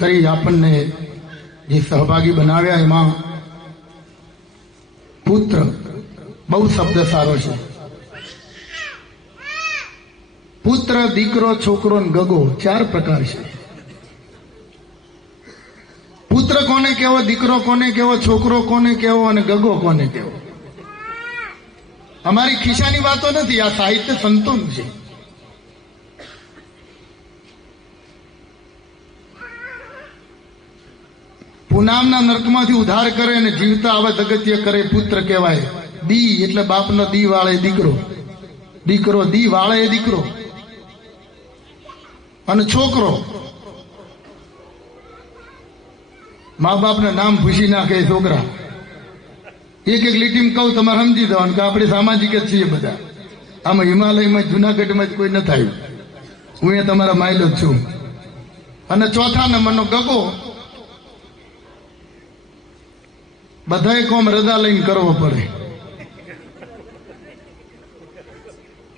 કરી આપણને જે સહભાગી બનાવ્યા એમાં પુત્ર બહુ શબ્દ સારો છે. પુત્ર, દીકરો, છોકરો ને ગગો ચાર પ્રકાર છે. પુત્ર કોને કેવો, દીકરો કોને કેવો, છોકરો કોને કેવો અને ગગો કોને કેવો? અમારી ખિસ્સાની વાતો નથી, આ સાહિત્ય સંતોન છે. પૂનામના નર્કમાંથી ઉધાર કરે અને જીવતા આવે અગત્ય કરે પુત્ર કહેવાય. દી એટલે બાપનો દી વાળે દીકરો. દીકરો દી વાળે દીકરો. અને છોકરો. મા બાપને નામ ભૂસી નાખે છોકરા. એક એક લીટીમ કહું, તમારે સમજી દેવાનું કે આપણે સામાજિક જ છીએ બધા. આમાં હિમાલયમાં, જુનાગઢમાં જ કોઈ ન થાય. હું એ તમારા માઇલ જ છું. અને ચોથા નંબરનો ગગો. બધાએ કોમ રજા લઈને કરવો પડે.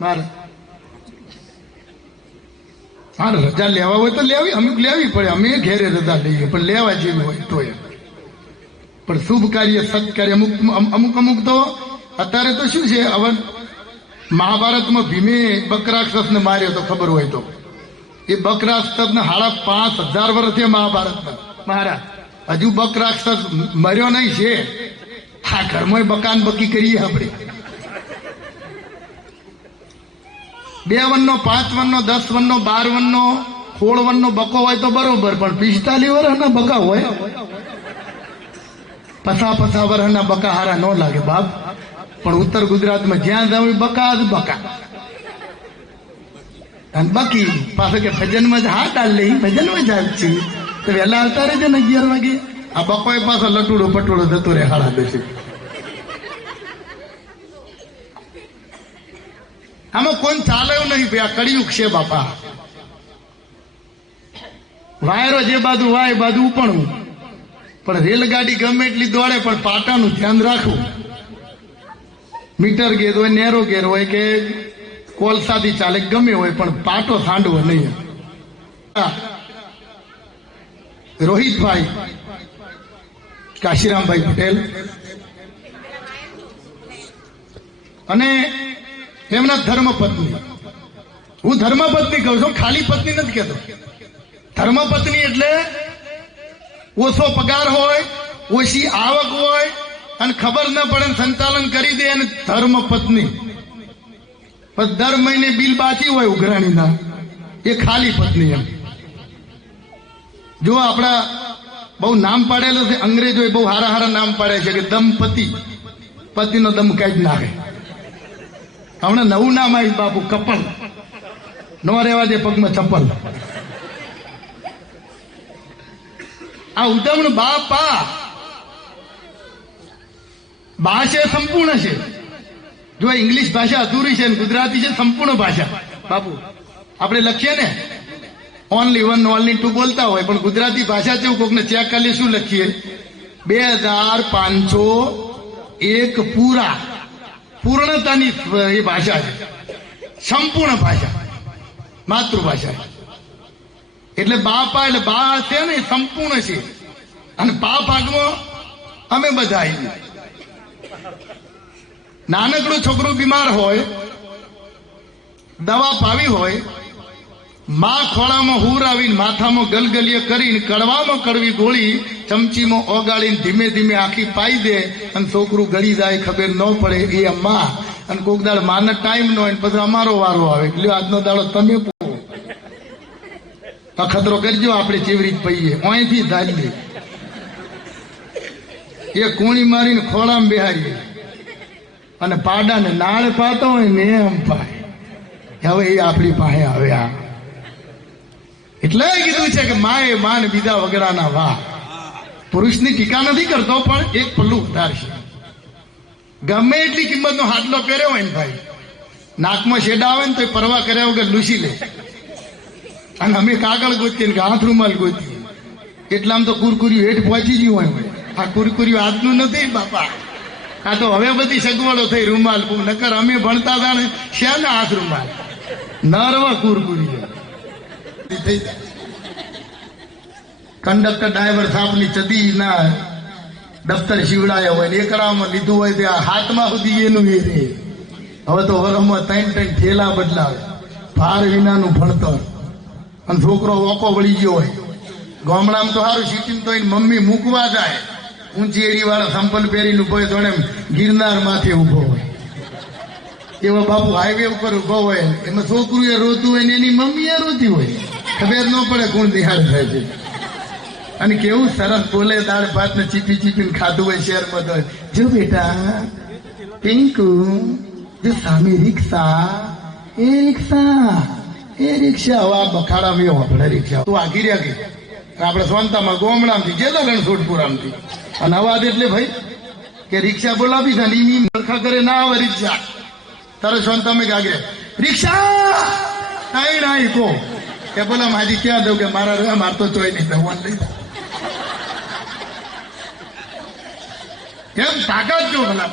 મારે. હા રજા લેવા હોય તો લેવી, અમુક લેવી પડે. અમે ઘેરે રજા લઈએ, પણ લેવા જેવી હોય તો પણ શુભ કાર્ય સત્કાર્ય અમુક અમુક અમુક તો અત્યારે તો શું છે, હવે મહાભારતમાં ભીમે બકરાક્ષસને માર્યો તો ખબર હોય તો. એ બકરાક્ષસને હાડા પાંચ હજાર વર્ષ થયા મહાભારતના મહારાજ. હજુ બક રાક્ષસ મર્યો નહીં છે. હા ઘરમાં બકાન બકી કરીએ આપણે. બે વનનો, પાંચ વનનો, દસ વનનો, બાર વનનો, સોળ વનનો બકો હોય તો બરોબર, પણ પિસ્તાલીસ વર્ષના બકા હોય. પસા પસા વર્ષના બકા હારા ન લાગે બાપ. પણ ઉત્તર ગુજરાતમાં જ્યાં જાવ બકા જ બકા. અને બાકી પાસે કે ભજનમાં જ હા ડાલ લઈ, ભજનમાં જ છે. તો વહેલા આવતા રહેજો ને અગિયાર વાગે. આ બકોય પાછો લટુડો પટુડો જતો રહે હાડા બેસે. આમાં કોણ ચાલે નહીં ભાઈ, આ કળિયુગ છે બાપા. વાયરો જે બાજુ વાય બાજુ ઉપણવું. પણ રેલગાડી ગમે એટલી દોડે, પણ પાટાનું ધ્યાન રાખવું. મીટર ગેર હોય, નેરો ગેર હોય કે કોલસાથી ચાલે, ગમે હોય, પણ પાટો સાંડવો નહીં. રોહિતભાઈ, કાશીરામભાઈ પટેલ. અને એમના ધર્મપત્ની. હું ધર્મપત્ની કહું છું, ખાલી પત્ની નથી કહેતો. ધર્મપત્ની એટલે ઓછો પગાર હોય, ઓછી આવક હોય, અને ખબર ન પડે સંચાલન કરી દે અને ધર્મપત્ની. પણ દર મહિને બિલ બાકી હોય ઉઘરાણીના. એ ખાલી પત્ની એમ. જો આપણા બહુ નામ પાડેલું છે, અંગ્રેજોએ બહુ હારા હારા નામ પાડે છે કે દંપતિ. પતિનો દમ જ નાખે હમણાં નવું નામ આવ્યું બાપુ, કપલ. ન રહેવા દે પગમાં ચપ્પલ. આ ઉદમણ બાપા. છે સંપૂર્ણ છે. જો ઇંગ્લિશ ભાષા અધૂરી છે ગુજરાતી છે, સંપૂર્ણ ભાષા. બાપુ, આપણે લખીએ ને? ઓનલી વન ઓનલી ટુ બોલતા હોય, પણ ગુજરાતી ભાષા છે કોકને ચેક કરી શું લખીએ? બે હજાર પાંચસો એક પૂરા. પૂર્ણતાની એ ભાષા છે. સંપૂર્ણ ભાષા. માતૃભાષા એટલે બાપા એટલે બા છે ને સંપૂર્ણ છે. અને પા ભાગમાં અમે બધા આવીએ. નાનકડું છોકરો બીમાર હોય, દવા પાવી હોય માં ખોળામાં હુર આવીને માથામાં ગલગલીએ કરીને કડવામાં કડવી ગોળી ચમચીમાં ઓગાળીને ધીમે ધીમે આખી પાઈ દે અને છોકરું ગળી જાય, ખબર ન પડે એ અમ્મા અને કોક દાડ માને ટાઈમ ન હોય પછી અમારો વારો આવે. એટલે આજનો દાડો તમે પૂરો. અખતરો કરજો આપણે ચેવરી પહીએ અહીંથી ધારીએ. એ કુણી મારીને ખોળામાં બેહારીએ. અને પાડાને નાળ પાતો હોય ને એમ પાય. હવે એ આપણી પાસે આવે આ. એટલે કીધું છે કે માએ માન બીજા વગેરાના વાહ. પુરુષની ટીકા નથી કરતો, પણ એક પલ્લું વધારશે. ગમે એટલી કિંમતનો હાડલો પહેર્યો હોય ને ભાઈ, નાકમાં શેડા આવે ને તો પરવા કર્યા વગર લૂસી લે. અને અમે કાગળ ગોતીએ કે હાથ રૂમાલ ગોતીએ. એટલામાં તો કુરકુરિયું હેઠ પહોંચી ગયું હોય આ કુરકુરિયું આજનું નથી બાપા. આ તો હવે બધી સગવડો થઈ રૂમાલ નકર અમે ભણતા હતા ને, શેના હાથ રૂમાલ? નરવા કુરકુરીઓ થઈ જાય. કંડક્ટર ડ્રાઈવર સાપની ચદી ના દફતર શિવડાયા હોય એકડામાં લીધું હોય તે હાથમાં સુધી એનું એ રે. હવે તો વરમમાં ત્રણ ત્રણ થેલા બદલાવે. ભાર વિનાનું ભણતર. અને છોકરો ઓકો વળી ગયો હોય. ગામડામાં તો સારું સિટીમાં તો મમ્મી મૂકવા જાય. ઊંચી એડી વાળા સંપલ પહેરીને ઊભો હોય તો ગિરનાર માથે ઊભો હોય. એવા બાપુ હાઈવે ઉપર ઊભો હોય. એમાં છોકરું એ રોતું હોય ને એની મમ્મી એ રોતી હોય. ખબર ન પડે કોણ દિહાડ થાય છે. અને કેવું સરસ બોલે, દાળ ભાત ને ચીપી ચીપીને ખાધું હોય શહેરમાં તો. જો બેટા, પિંકુ, જો સામે રિક્ષા, એ રિક્ષા એ રિક્ષા વા બખાડા મેં આપણે રિક્ષા. તું આગી રહ્યા ગઈ આપણે સ્વંતામાં ગોમડામાંથી, જેલા રણછોડપુરામાંથી. અને અવાજ એટલે ભાઈ કે રિક્ષા બોલાવી છે ની મરખા કરે, ના આવે રિક્ષા. તારે સ્વંતા મેં ગાગે રિક્ષા! નહીં નહીં કો. કે બોલા, માજી ક્યાં દઉં કે મારા રહ્યા મારતો ચોય નહીં ભગવાન લઈ કેમ તાકાત જો ભલા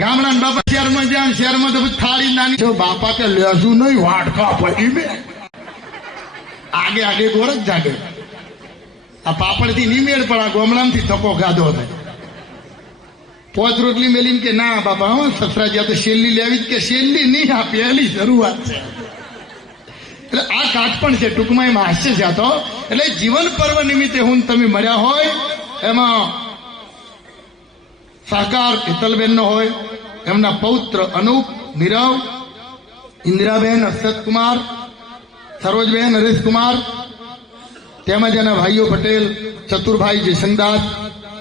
ગામડા બાપા શહેરમાં જ્યાં શહેરમાં તો થાળી નાની છો. બાપા કે લેશું નહીં વાટકા પછી બે આગે આગે ગોરખ જાગે. આ પાપડથી નીમેળ પણ આ ગોમડામાંથી તકો ખાધો થાય પોચ રોટલી મેલીને કે ના બાપા, હા સસરા જ્યાં તો શેલ્લી લેવી જ કે શેલ્લી નહીં આ પહેલી શરૂઆત છે. એટલે પણ છે, ટૂંકમાં એમાં હાસ્ય છે તો. એટલે જીવન પર્વ નિમિત્તે હું તમે મળ્યા હોય, એમાં સહકાર હેતલબેનનો હોય, એમના પૌત્ર અનુપ, નીરવ, ઇન્દિરાબેન અક્ષતકુમાર સરોજબેન હરેશકુમાર તેમજ એના ભાઈઓ પટેલ, ચતુરભાઈ જયસંગદાસ,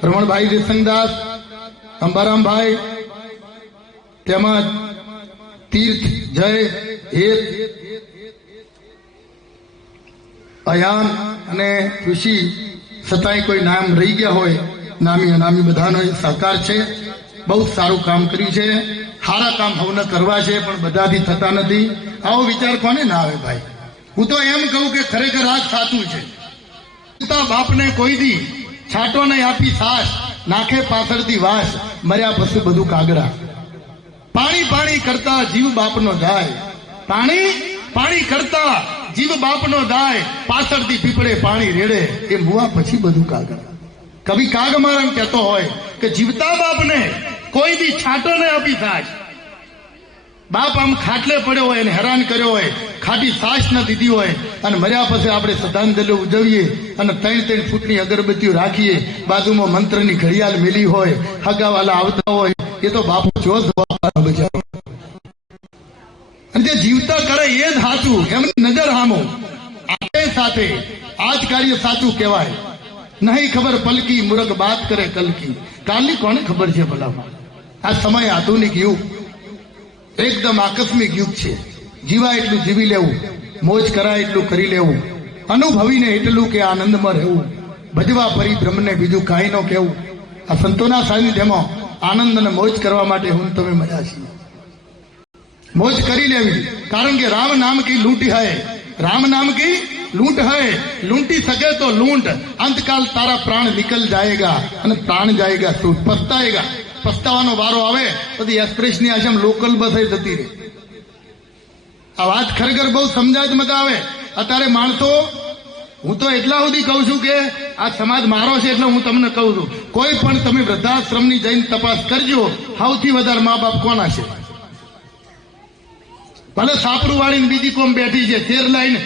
રમણભાઈ જયસંગદાસ, અંબારામભાઈ, તેમજ તીર્થ જય હેત અયાન અને ઋષિ છતાંય કોઈ નામ રહી ગયા હોય, નામી અનામી બધાનો સહકાર છે. બહુ સારું કામ કર્યું છે. સારા કામ હવને કરવા છે, પણ બધાથી થતા નથી. આવો વિચાર કોને ના આવે ભાઈ? હું તો એમ કહું કે ખરેખર આ જ સાચું છે. પિતા બાપને કોઈ દી છાંટો નહીં આપી સાસ, નાખે પાછળથી વાસ, મર્યા પછી બધું કાગડા. પાણી પાણી કરતા જીવ બાપનો જાય. પાણી પાણી કરતા જીવ બાપનો જાય પાછળથી પીપળે પાણી રેડે, એ મુવા પછી બધું કાગળ. કવિ કાગમારમ કહેતો હોય કે જીવતા બાપને કોઈ બી છાંટો ને આપી થાય બાપ આમ ખાટલે પડ્યો હોય અને હેરાન કર્યો હોય, ખાટી સાસ ન દીધી હોય, અને મર્યા પછી આપણે શ્રદ્ધાંજલિ ઉજવીએ અને ત્રણ ત્રણ ફૂટની અગરબત્તીઓ રાખીએ, બાજુમાં મંત્રની ઘડિયાળ મેલી હોય, હગાવાલા આવતા હોય, એ તો બાપુ જો જે જીવતા કરે એ જ સાચું એમની નજર હામો. આપણે સાથે આ જ કાર્ય સાચું કહેવાય. નહીં ખબર પલકી મુરગ બાત કરે કલકી કાલની કોને ખબર છે ભલામાં આ સમય આધુનિક યુગ. એકદમ આકસ્મિક યુગ છે. જીવા એટલું જીવી લેવું, મોજ કરાય એટલું કરી લેવું, અનુભવીને એટલું કે આનંદમાં રહેવું. ભજવા પરી બ્રહ્મને બીજું કાંઈ ન કહેવું. આ સંતોના સાનિધ્યમાં આનંદ અને મોજ કરવા માટે હું તમે મજા છીએ. મોજ કરી લેવી. કારણ કે રામ નામ કી લૂંટી હૈ. રામ નામ કી લૂંટ હૈ. લૂંટી શકે તો લૂંટ. અંતકાલ તારા પ્રાણ નિકલ જાયેગા અને પ્રાણ જાયેગા. તું પસ્તાયેગા. પસ્તાવાનો વારો આવે પછી એક્સપ્રેસની આશમ લોકલ બસ જતી રહે. આ વાત ખરેખર બહુ સમજાય જ મજા આવે અત્યારે માણસો, હું તો એટલા સુધી કહું છું કે આ સમાજ મારો છે એટલે હું તમને કહું છું. કોઈ પણ તમે વૃદ્ધાશ્રમની જઈને તપાસ કરજો. સૌથી વધારે મા બાપ કોના છે? ભલે સાપડું વાળીને બીજી કોમ બેઠી છે તેર લાઈન